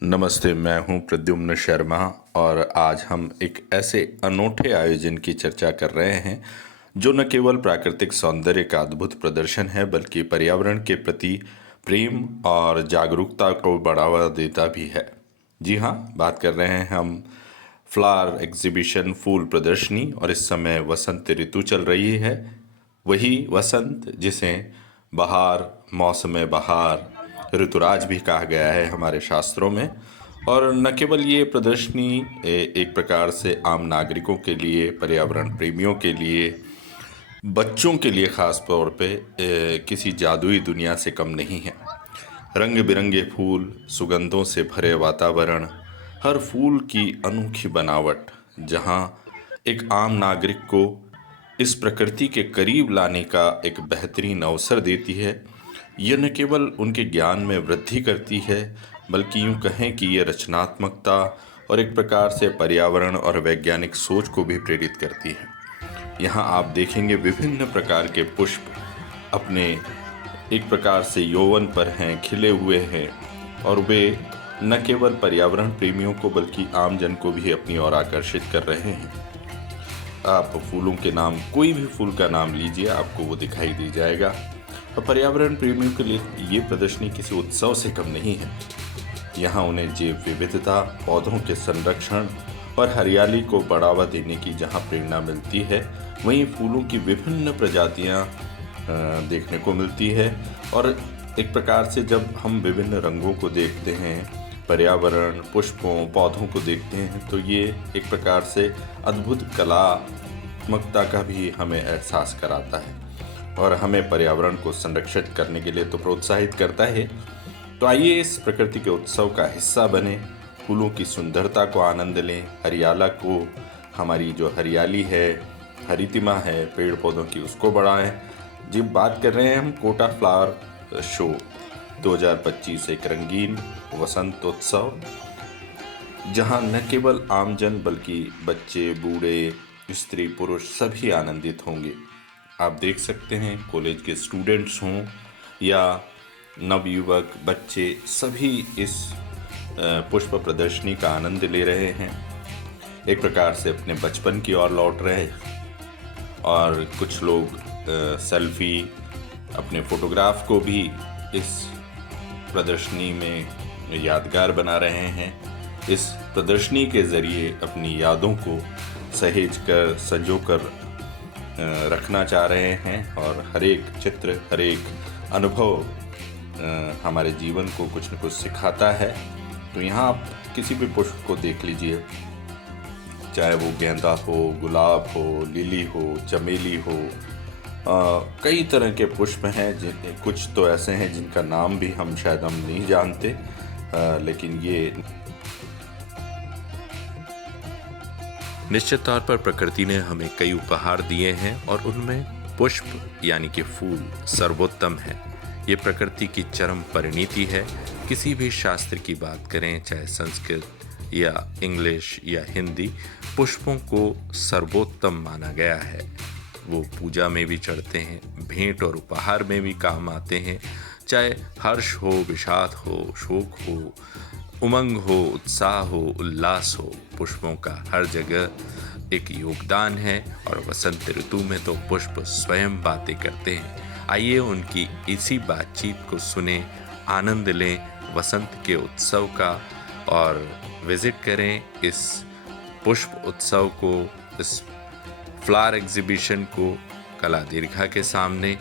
नमस्ते, मैं हूं प्रद्युम्न शर्मा और आज हम एक ऐसे अनोखे आयोजन की चर्चा कर रहे हैं जो न केवल प्राकृतिक सौंदर्य का अद्भुत प्रदर्शन है बल्कि पर्यावरण के प्रति प्रेम और जागरूकता को बढ़ावा देता भी है। जी हाँ, बात कर रहे हैं हम फ्लावर एग्जीबिशन, फूल प्रदर्शनी। और इस समय वसंत ऋतु चल रही है, वही वसंत जिसे बहार, मौसम बहार, ऋतुराज भी कहा गया है हमारे शास्त्रों में। और न केवल ये प्रदर्शनी एक प्रकार से आम नागरिकों के लिए, पर्यावरण प्रेमियों के लिए, बच्चों के लिए ख़ास तौर पे किसी जादुई दुनिया से कम नहीं है। रंग बिरंगे फूल, सुगंधों से भरे वातावरण, हर फूल की अनोखी बनावट, जहाँ एक आम नागरिक को इस प्रकृति के करीब लाने का एक बेहतरीन अवसर देती है। यह न केवल उनके ज्ञान में वृद्धि करती है बल्कि यूँ कहें कि ये रचनात्मकता और एक प्रकार से पर्यावरण और वैज्ञानिक सोच को भी प्रेरित करती है। यहाँ आप देखेंगे विभिन्न प्रकार के पुष्प अपने एक प्रकार से यौवन पर हैं, खिले हुए हैं, और वे न केवल पर्यावरण प्रेमियों को बल्कि आम जन को भी अपनी ओर आकर्षित कर रहे हैं। आप फूलों के नाम, कोई भी फूल का नाम लीजिए, आपको वो दिखाई दे जाएगा। और पर्यावरण प्रेमियों के लिए ये प्रदर्शनी किसी उत्सव से कम नहीं है। यहाँ उन्हें जैव विविधता, पौधों के संरक्षण और हरियाली को बढ़ावा देने की जहाँ प्रेरणा मिलती है, वहीं फूलों की विभिन्न प्रजातियाँ देखने को मिलती है। और एक प्रकार से जब हम विभिन्न रंगों को देखते हैं, पर्यावरण, पुष्पों, पौधों को देखते हैं, तो ये एक प्रकार से अद्भुत कलात्मकता का भी हमें एहसास कराता है और हमें पर्यावरण को संरक्षित करने के लिए तो प्रोत्साहित करता है। तो आइए इस प्रकृति के उत्सव का हिस्सा बने, फूलों की सुंदरता को आनंद लें, हरियाला को, हमारी जो हरियाली है, हरितिमा है पेड़ पौधों की, उसको बढ़ाएं। जी, बात कर रहे हैं हम कोटा फ्लावर शो 2025, एक रंगीन वसंतोत्सव जहां न केवल आमजन बल्कि बच्चे, बूढ़े, स्त्री, पुरुष सभी आनंदित होंगे। आप देख सकते हैं कॉलेज के स्टूडेंट्स हों या नवयुवक, बच्चे, सभी इस पुष्प प्रदर्शनी का आनंद ले रहे हैं, एक प्रकार से अपने बचपन की ओर लौट रहे हैं। और कुछ लोग सेल्फी, अपने फोटोग्राफ को भी इस प्रदर्शनी में यादगार बना रहे हैं। इस प्रदर्शनी के ज़रिए अपनी यादों को सहेज कर, संजो कर रखना चाह रहे हैं। और हर एक चित्र, हर एक अनुभव हमारे जीवन को कुछ न कुछ सिखाता है। तो यहाँ आप किसी भी पुष्प को देख लीजिए, चाहे वो गेंदा हो, गुलाब हो, लिली हो, चमेली हो, कई तरह के पुष्प हैं। कुछ तो ऐसे हैं जिनका नाम भी हम शायद नहीं जानते, लेकिन ये निश्चित तौर पर प्रकृति ने हमें कई उपहार दिए हैं और उनमें पुष्प यानी कि फूल सर्वोत्तम है। ये प्रकृति की चरम परिणति है। किसी भी शास्त्र की बात करें, चाहे संस्कृत या इंग्लिश या हिंदी, पुष्पों को सर्वोत्तम माना गया है। वो पूजा में भी चढ़ते हैं, भेंट और उपहार में भी काम आते हैं। चाहे हर्ष हो, विषाद हो, शोक हो, उमंग हो, उत्साह हो, उल्लास हो, पुष्पों का हर जगह एक योगदान है। और वसंत ऋतु में तो पुष्प स्वयं बातें करते हैं। आइए उनकी इसी बातचीत को सुने, आनंद लें वसंत के उत्सव का और विजिट करें इस पुष्प उत्सव को, इस फ्लावर एग्जीबिशन को कला दीर्घा के सामने।